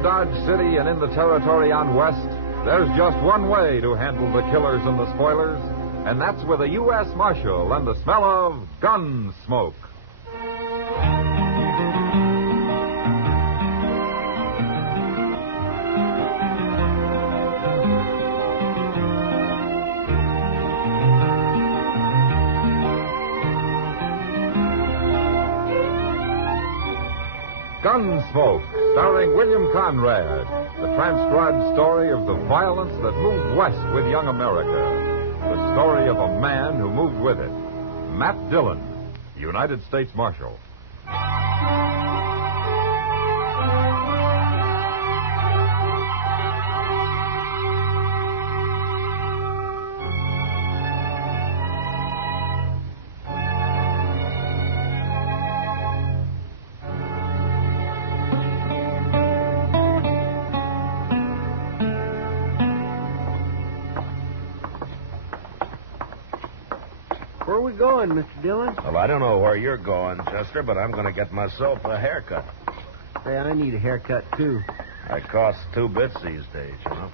in Dodge City and in the territory on West, there's just one way to handle the killers and the spoilers, and that's with a U.S. Marshal and the smell of gun smoke. Gunsmoke, starring William Conrad, the transcribed story of the violence that moved west with young America. The story of a man who moved with it. Matt Dillon, United States Marshal. Where are we going, Mr. Dillon? Well, I don't know where you're going, Chester, but I'm going to get myself a haircut. Hey, I need a haircut, too. That costs 2 bits these days, you know.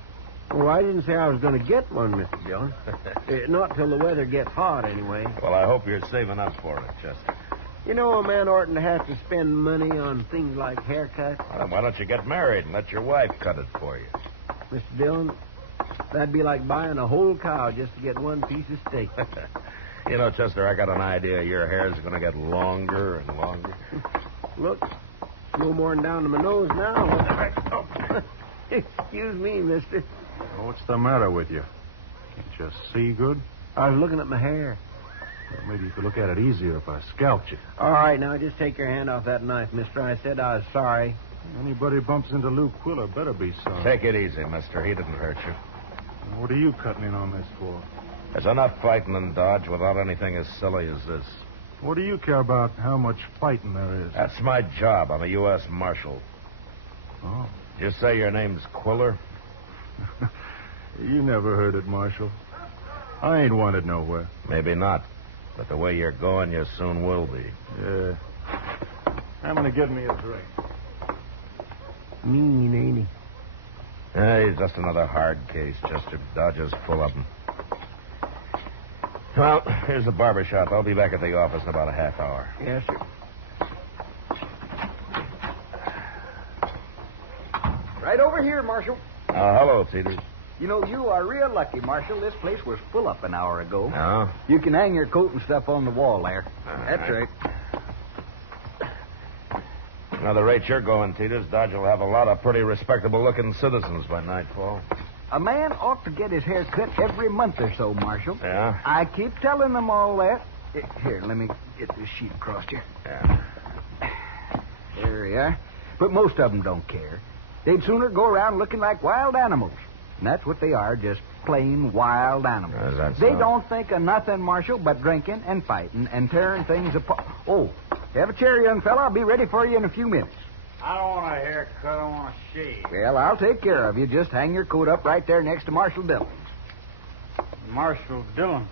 Well, I didn't say I was going to get one, Mr. Dillon. Not till the weather gets hot, anyway. Well, I hope you're saving up for it, Chester. You know, a man oughtn't to have to spend money on things like haircuts. Well, then why don't you get married and let your wife cut it for you? Mr. Dillon, that'd be like buying a whole cow just to get one piece of steak. You know, Chester, I got an idea your hair's going to get longer and longer. Look, no more than down to my nose now. Excuse me, mister. What's the matter with you? Can't you see good? I was looking at my hair. Well, maybe you could look at it easier if I scalped you. All right, now just take your hand off that knife, mister. I said I was sorry. Anybody bumps into Lou Quiller better be sorry. Take it easy, mister. He didn't hurt you. What are you cutting in on this for? There's enough fighting in Dodge without anything as silly as this. What do you care about how much fighting there is? That's my job. I'm a U.S. Marshal. Oh. Did you say your name's Quiller? You never heard it, Marshal. I ain't wanted nowhere. Maybe not. But the way you're going, you soon will be. Yeah. I'm going to get me a drink. Mean, ain't he? Yeah, he's just another hard case. Chester Dodge is full of them. Well, here's the barber shop. I'll be back at the office in about a half hour. Yes, sir. Right over here, Marshal. Hello, Teeters. You know, you are real lucky, Marshal. This place was full up an hour ago. No? You can hang your coat and stuff on the wall there. That's right. Now, the rate you're going, Teeters, Dodge will have a lot of pretty respectable-looking citizens by nightfall. A man ought to get his hair cut every month or so, Marshal. Yeah? I keep telling them all that. Here, let me get this sheet across here. Yeah. There we are. But most of them don't care. They'd sooner go around looking like wild animals. And that's what they are, just plain wild animals. Is that They so? don't think of nothing, Marshal, but drinking and fighting and tearing things apart. Oh, have a chair, young fella. I'll be ready for you in a few minutes. I don't want a haircut. I want a shave. Well, I'll take care of you. Just hang your coat up right there next to Marshal Dillon's. Marshal Dillon.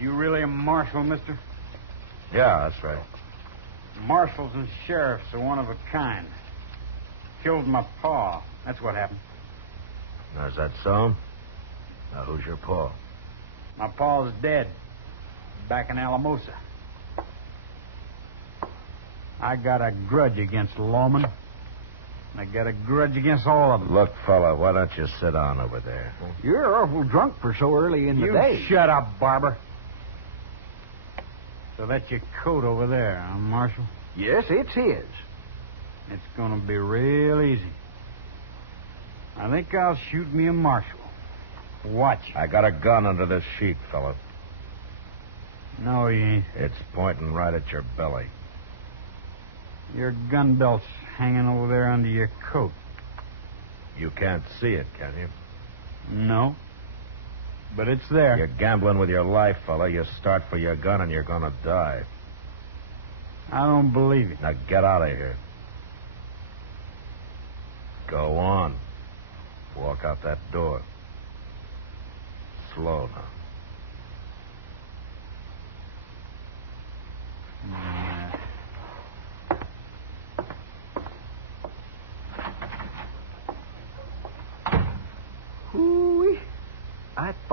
You really a marshal, mister? Yeah, that's right. Marshals and sheriffs are one of a kind. Killed my pa. That's what happened. Now, is that so? Now, who's your pa? My pa's dead. Back in Alamosa. I got a grudge against lawmen. I got a grudge against all of them. Look, fella, why don't you sit down over there? You're awful drunk for so early in the day. Shut up, Barber. So that's your coat over there, huh, Marshal? Yes, it's his. It's going to be real easy. I think I'll shoot me a marshal. Watch. I got a gun under this sheet, fella. No, you ain't. It's pointing right at your belly. Your gun belt's hanging over there under your coat. You can't see it, can you? No. But it's there. You're gambling with your life, fella. You start for your gun and you're gonna die. I don't believe it. Now get out of here. Go on. Walk out that door. Slow now.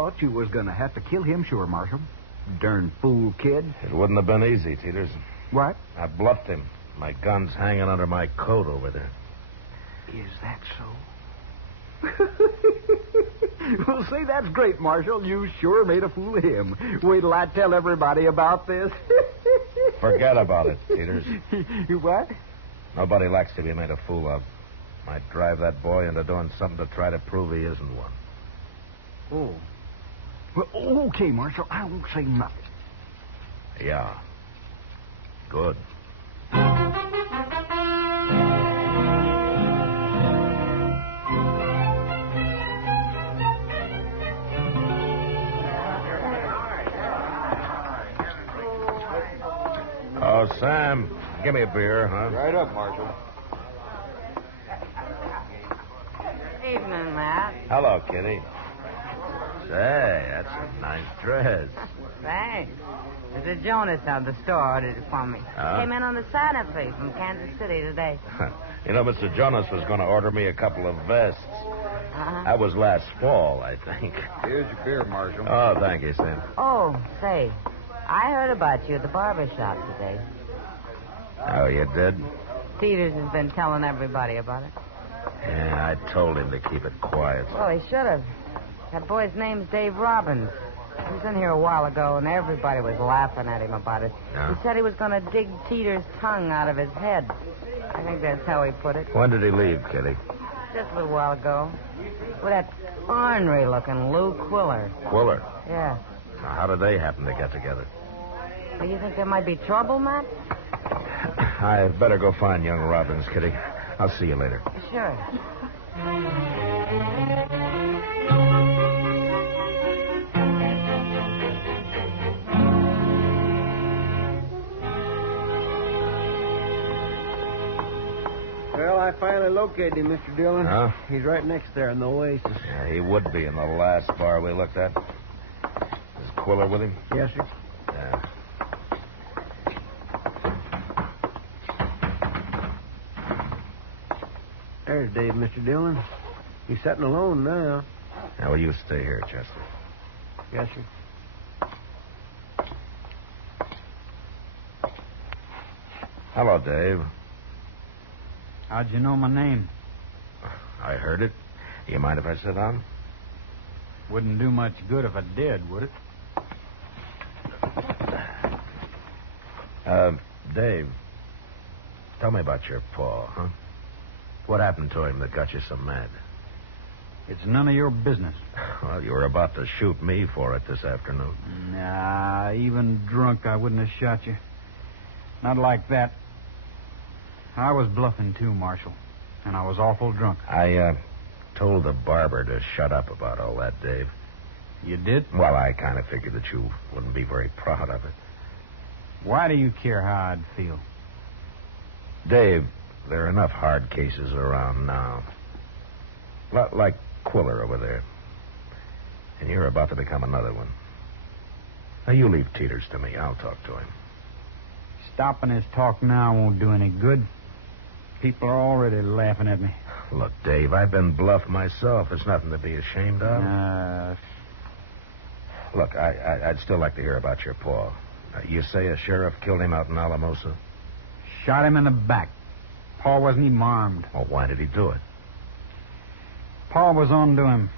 thought you was going to have to kill him, sure, Marshal. Darn fool kid. It wouldn't have been easy, Teeters. What? I bluffed him. My gun's hanging under my coat over there. Is that so? Well, say, that's great, Marshal. You sure made a fool of him. Wait till I tell everybody about this. Forget about it, Teeters. What? Nobody likes to be made a fool of. Might drive that boy into doing something to try to prove he isn't one. Oh. Well, okay, Marshal. I won't say nothing. Yeah. Good. Oh, Sam, give me a beer, huh? Right up, Marshal. Evening, Matt. Hello, Kitty. Say, that's a nice dress. Thanks. Mr. Jonas of the store ordered it for me. Huh? Came in on the Santa Fe from Kansas City today. You know, Mr. Jonas was going to order me a couple of vests. Uh-huh. That was last fall, I think. Here's your beer, Marshal. Oh, thank you, Sam. Oh, say, I heard about you at the barber shop today. Oh, you did? Teeters has been telling everybody about it. Yeah, I told him to keep it quiet. Well, he should have. That boy's name's Dave Robbins. He was in here a while ago, and everybody was laughing at him about it. Yeah? He said he was going to dig Teeters' tongue out of his head. I think that's how he put it. When did he leave, Kitty? Just a little while ago. With that ornery-looking Lou Quiller. Quiller. Yeah. Now, how did they happen to get together? Do you think there might be trouble, Matt? I better go find young Robbins, Kitty. I'll see you later. Sure. Well, I finally located him, Mr. Dillon. Huh? He's right next there in the Oasis. Yeah, he would be in the last bar we looked at. Is Quiller with him? Yes, sir. Yeah. There's Dave, Mr. Dillon. He's sitting alone now. Now, will you stay here, Chester? Yes, sir. Hello, Dave. How'd you know my name? I heard it. You mind if I sit down? Wouldn't do much good if I did, would it? Dave, tell me about your pa, huh? What happened to him that got you so mad? It's none of your business. Well, you were about to shoot me for it this afternoon. Nah, even drunk, I wouldn't have shot you. Not like that. I was bluffing too, Marshal, and I was awful drunk. I told the barber to shut up about all that, Dave. You did? Well, I kind of figured that you wouldn't be very proud of it. Why do you care how I'd feel? Dave, there are enough hard cases around now. Like Quiller over there. And you're about to become another one. Now, you leave Teeters to me. I'll talk to him. Stopping his talk now won't do any good. People are already laughing at me. Look, Dave, I've been bluffed myself. It's nothing to be ashamed of. Look, I'd still like to hear about your pa. You say a sheriff killed him out in Alamosa? Shot him in the back. Paul wasn't even armed. Well, why did he do it? Paul was on to him.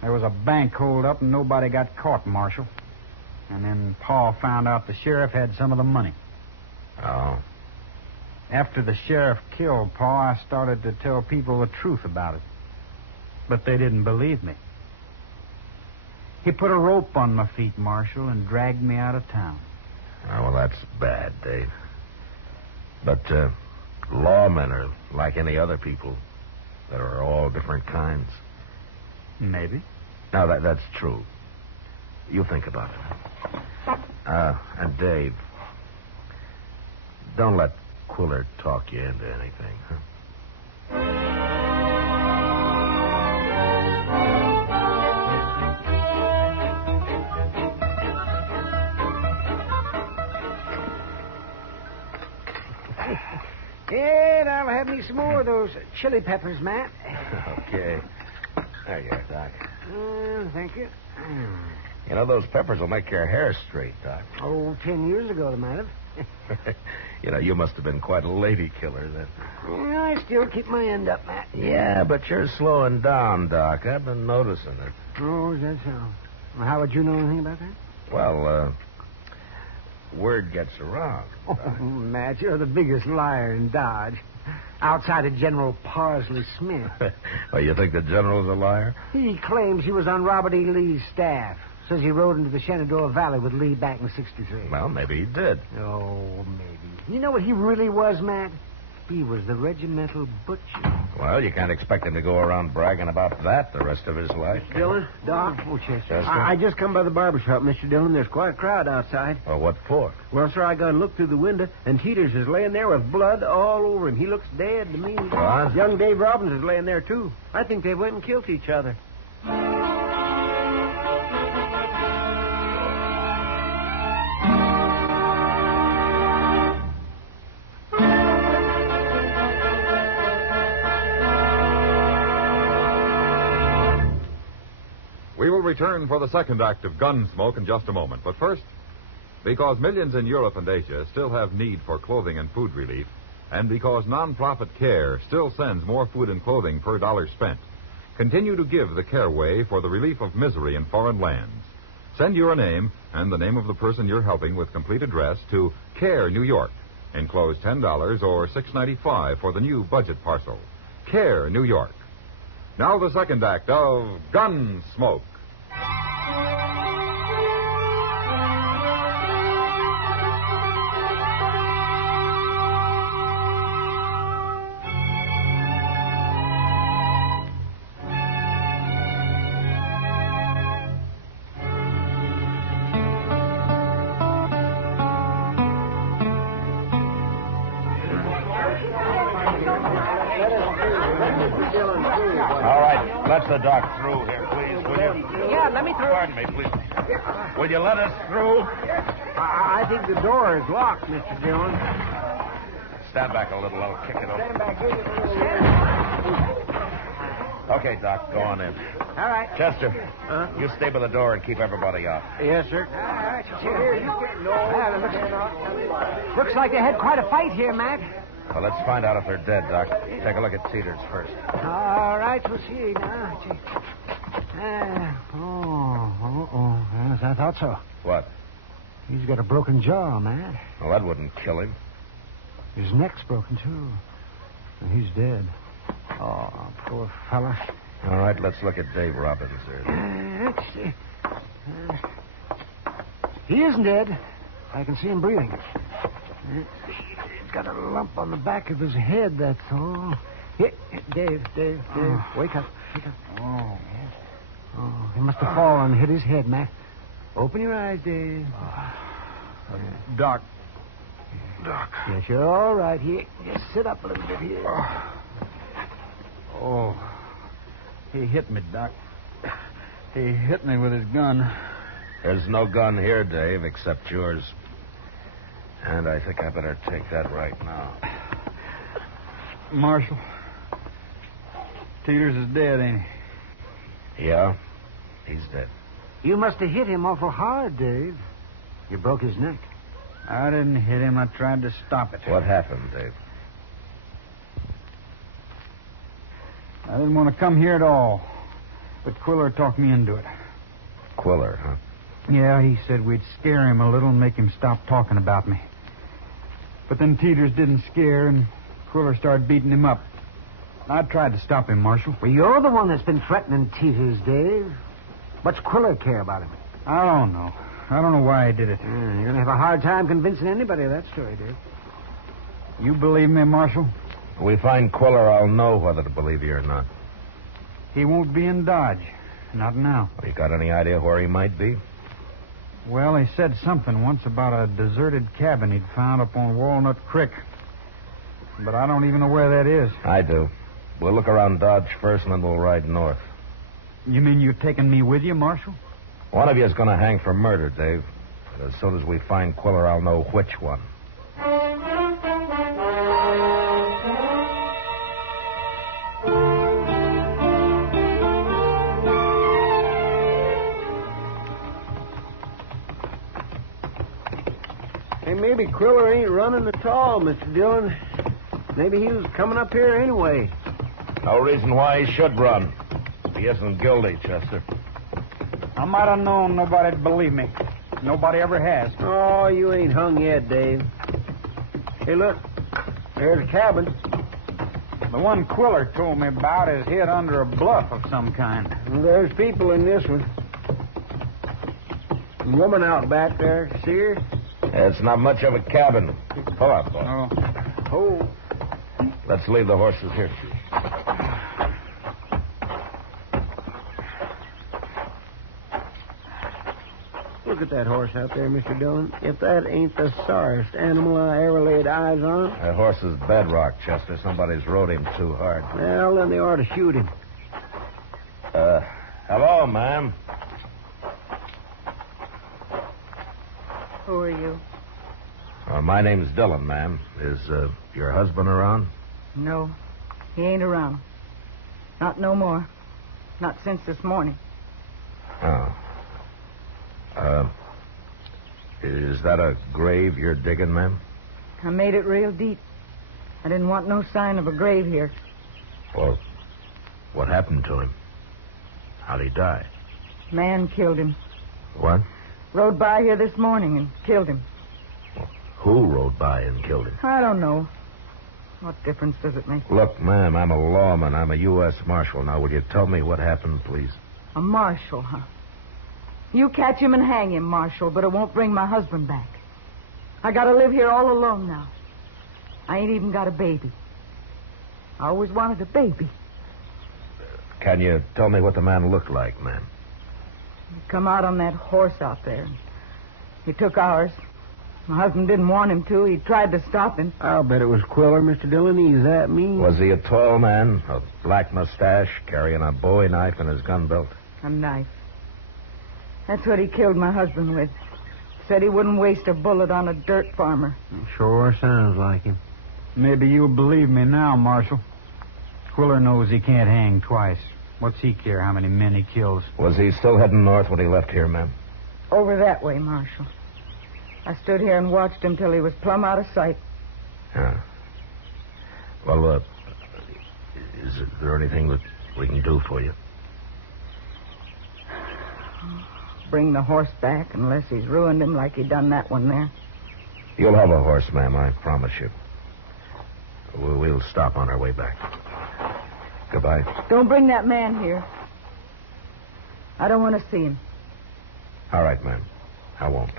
There was a bank hold up and nobody got caught, Marshal. And then Paul found out the sheriff had some of the money. Oh. After the sheriff killed Paul, I started to tell people the truth about it. But they didn't believe me. He put a rope on my feet, Marshal, and dragged me out of town. Oh, well, that's bad, Dave. But lawmen are like any other people. There are all different kinds. Maybe. Now, that's true. You think about it. And Dave, don't let Quiller talk you into anything, huh? And I'll have me some more of those chili peppers, Matt. Okay. There you are, Doc. Thank you. You know, those peppers will make your hair straight, Doc. Oh, 10 years ago, they might have. You know, you must have been quite a lady killer then. Yeah, I still keep my end up, Matt. Yeah, but you're slowing down, Doc. I've been noticing it. Oh, is that so? Well, how would you know anything about that? Well, word gets around. Oh, Matt, you're the biggest liar in Dodge. Outside of General Parsley Smith. Well, you think the general's a liar? He claims he was on Robert E. Lee's staff. Says he rode into the Shenandoah Valley with Lee back in '63. Well, maybe he did. Oh, maybe. You know what he really was, Matt? He was the regimental butcher. Well, you can't expect him to go around bragging about that the rest of his life. Dillon, Doc. Oh, Chester. Chester? I just come by the barber shop, Mr. Dillon. There's quite a crowd outside. Well, what for? Well, sir, I got a look through the window, and Teeters is laying there with blood all over him. He looks dead to me. What? Young Dave Robbins is laying there, too. I think they went and killed each other. We will return for the second act of Gunsmoke in just a moment. But first, because millions in Europe and Asia still have need for clothing and food relief, and because nonprofit CARE still sends more food and clothing per dollar spent, continue to give the CARE Way for the relief of misery in foreign lands. Send your name and the name of the person you're helping with complete address to CARE, New York. Enclose $10 or $6.95 for the new budget parcel. CARE, New York. Now the second act of Gunsmoke. All right, let the doc through here, please, will you? Yeah, let me through. Pardon me, please. Will you let us through? I think the door is locked, Mr. Dillon. Stand back a little. I'll kick it open. Okay, Doc, go on in. All right. Chester, you stay by the door and keep everybody out. Yes, sir. Looks like they had quite a fight here, Matt. Well, let's find out if they're dead, Doc. Take a look at Teeters first. All right, we'll see now. Yes, I thought so. What? He's got a broken jaw, Matt. Well, that wouldn't kill him. His neck's broken, too. And he's dead. Oh, poor fella. All right, let's look at Dave Robbins there. Let's see. He isn't dead. I can see him breathing. He's got a lump on the back of his head, that's all. Here, Dave, wake up. Wake up. Oh. Oh, he must have fallen and hit his head, Matt. Open your eyes, Dave. Doc. Yes, you're all right. Here, just sit up a little bit here. Oh. He hit me, Doc. He hit me with his gun. There's no gun here, Dave, except yours. And I think I better take that right now. Marshal. Teeters is dead, ain't he? Yeah, he's dead. You must have hit him awful hard, Dave. You broke his neck. I didn't hit him. I tried to stop it. What happened, Dave? I didn't want to come here at all. But Quiller talked me into it. Quiller, huh? Yeah, he said we'd scare him a little and make him stop talking about me. But then Teeters didn't scare, and Quiller started beating him up. I tried to stop him, Marshal. Well, you're the one that's been threatening Teeters, Dave. What's Quiller care about him? I don't know. I don't know why he did it. You're going to have a hard time convincing anybody of that story, Dave. You believe me, Marshal? If we find Quiller, I'll know whether to believe you or not. He won't be in Dodge. Not now. Well, you got any idea where he might be? Well, he said something once about a deserted cabin he'd found up on Walnut Creek. But I don't even know where that is. I do. We'll look around Dodge first, and then we'll ride north. You mean you're taking me with you, Marshal? One of you is going to hang for murder, Dave. As soon as we find Quiller, I'll know which one. Maybe Quiller ain't running at all, Mr. Dillon. Maybe he was coming up here anyway. No reason why he should run. He isn't guilty, Chester. I might have known nobody'd believe me. Nobody ever has. Oh, you ain't hung yet, Dave. Hey, look. There's a cabin. The one Quiller told me about is hid under a bluff of some kind. Well, there's people in this one. A woman out back there. See her? It's not much of a cabin. Pull up, boy. Oh. Oh. Let's leave the horses here. Look at that horse out there, Mr. Dillon. If that ain't the sorriest animal I ever laid eyes on. That horse is bedrock, Chester. Somebody's rode him too hard. Well, then they ought to shoot him. Hello, ma'am. Who are you? My name's Dillon, ma'am. Is your husband around? No, he ain't around. Not no more. Not since this morning. Oh. Is that a grave you're digging, ma'am? I made it real deep. I didn't want no sign of a grave here. Well, what happened to him? How'd he die? Man killed him. What? Rode by here this morning and killed him. Who rode by and killed him? I don't know. What difference does it make? Look, ma'am, I'm a lawman. I'm a U.S. Marshal. Now, will you tell me what happened, please? A marshal, huh? You catch him and hang him, Marshal, but it won't bring my husband back. I gotta live here all alone now. I ain't even got a baby. I always wanted a baby. Can you tell me what the man looked like, ma'am? He come out on that horse out there. He took ours. My husband didn't want him to. He tried to stop him. I'll bet it was Quiller, Mr. Dillon. He's that mean. Was he a tall man, a black mustache, carrying a bowie knife in his gun belt? A knife. That's what he killed my husband with. Said he wouldn't waste a bullet on a dirt farmer. Sure sounds like him. Maybe you'll believe me now, Marshal. Quiller knows he can't hang twice. What's he care how many men he kills? Was he still heading north when he left here, ma'am? Over that way, Marshal. I stood here and watched him till he was plumb out of sight. Yeah. Well, is there anything that we can do for you? Bring the horse back unless he's ruined him like he done that one there. You'll have a horse, ma'am, I promise you. We'll stop on our way back. Goodbye. Don't bring that man here. I don't want to see him. All right, ma'am. I won't.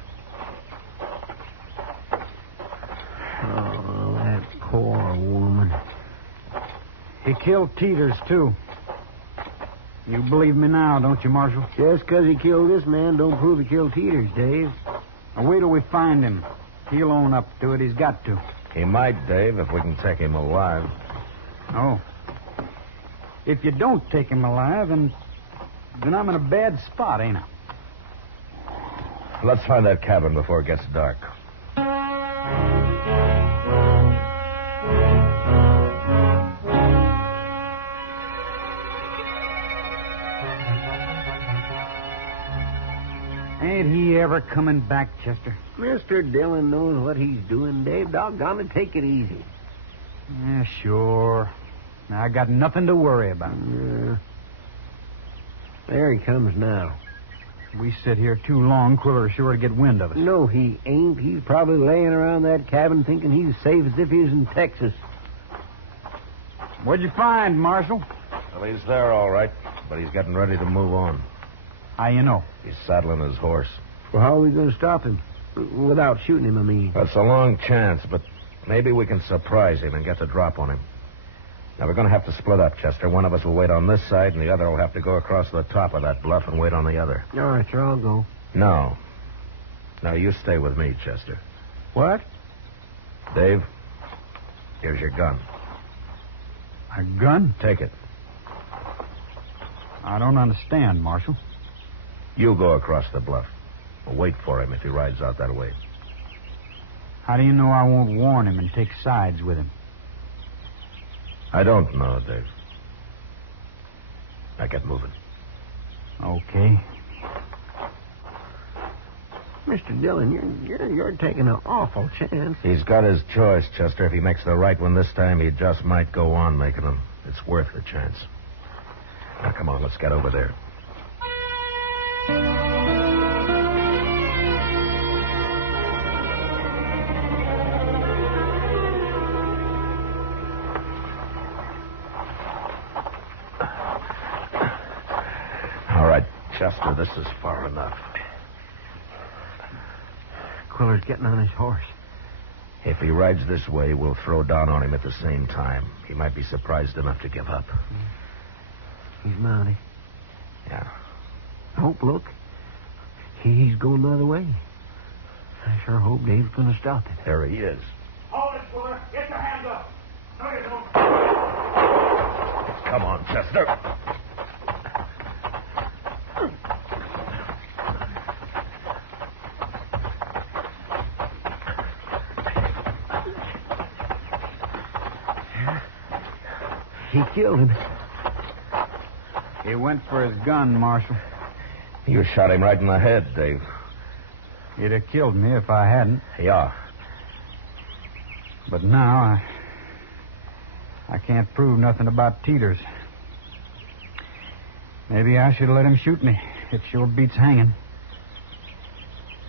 Oh, that poor woman. He killed Teeters, too. You believe me now, don't you, Marshal? Just 'cause he killed this man don't prove he killed Teeters, Dave. Now, wait till we find him. He'll own up to it. He's got to. He might, Dave, if we can take him alive. Oh. If you don't take him alive, then I'm in a bad spot, ain't I? Let's find that cabin before it gets dark. Ain't he ever coming back, Chester? Mr. Dillon knows what he's doing, Dave. Doggone it, take it easy. Yeah, sure. Now, I got nothing to worry about. There he comes now. We sit here too long, Quiller's sure to get wind of us. No, he ain't. He's probably laying around that cabin thinking he's safe as if he was in Texas. What'd you find, Marshal? Well, he's there, all right, but he's getting ready to move on. How you know? He's saddling his horse. Well, how are we going to stop him? Without shooting him, I mean. That's a long chance, but maybe we can surprise him and get the drop on him. Now, we're going to have to split up, Chester. One of us will wait on this side, and the other will have to go across the top of that bluff and wait on the other. All right, sir, I'll go. No. No, you stay with me, Chester. What? Dave, here's your gun. A gun? Take it. I don't understand, Marshal. You go across the bluff. We'll wait for him if he rides out that way. How do you know I won't warn him and take sides with him? I don't know, Dave. Now get moving. Okay. Mr. Dillon, you're taking an awful chance. He's got his choice, Chester. If he makes the right one this time, he just might go on making them. It's worth the chance. Now, come on, let's get over there. All right, Chester, this is far enough. Quiller's getting on his horse. If he rides this way, we'll throw down on him at the same time. He might be surprised enough to give up. He's mounted. Yeah. Hope, look. He's going the other way. I sure hope Dave's going to stop it. There he is. Hold it, Quiller. Get your hands up. No, you don't. Come on, Chester. He killed him. He went for his gun, Marshal. You shot him right in the head, Dave. He'd have killed me if I hadn't. Yeah. But now I can't prove nothing about Teeters. Maybe I should let him shoot me. It sure beats hanging.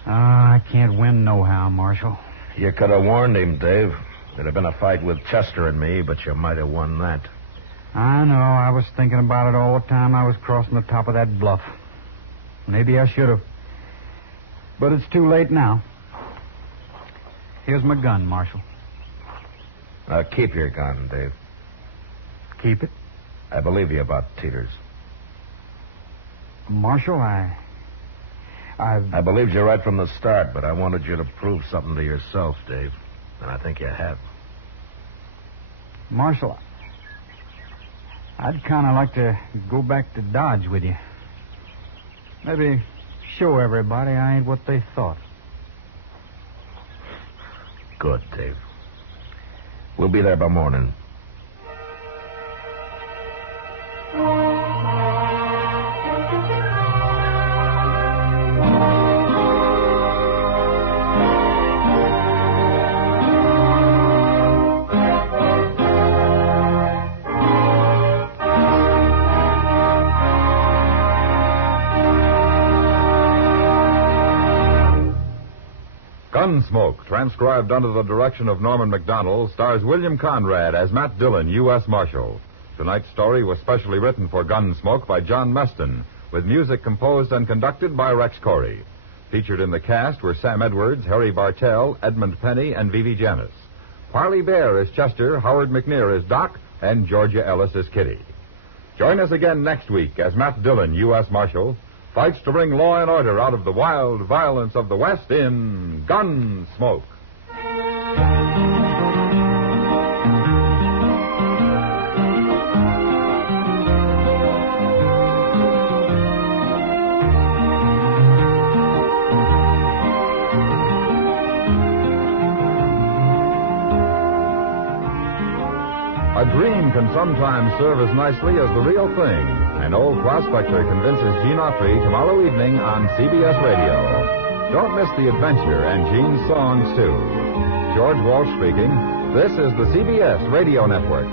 I can't win nohow, Marshal. You could have warned him, Dave. There'd have been a fight with Chester and me, but you might have won that. I know. I was thinking about it all the time I was crossing the top of that bluff. Maybe I should have. But it's too late now. Here's my gun, Marshal. Keep your gun, Dave. Keep it? I believe you about Teeters. Marshal, I believed you right from the start, but I wanted you to prove something to yourself, Dave. And I think you have. Marshal, I'd kind of like to go back to Dodge with you. Maybe show everybody I ain't what they thought. Good, Dave. We'll be there by morning. Gunsmoke, transcribed under the direction of Norman Macdonald, stars William Conrad as Matt Dillon, U.S. Marshal. Tonight's story was specially written for Gunsmoke by John Meston, with music composed and conducted by Rex Corey. Featured in the cast were Sam Edwards, Harry Bartell, Edmund Penny, and Vivi Janis. Parley Bear as Chester, Howard McNear as Doc, and Georgia Ellis as Kitty. Join us again next week as Matt Dillon, U.S. Marshal, fights to bring law and order out of the wild violence of the West in Gunsmoke. A dream can sometimes serve as nicely as the real thing. An old prospector convinces Gene Autry tomorrow evening on CBS Radio. Don't miss the adventure and Gene's songs, too. George Walsh speaking. This is the CBS Radio Network.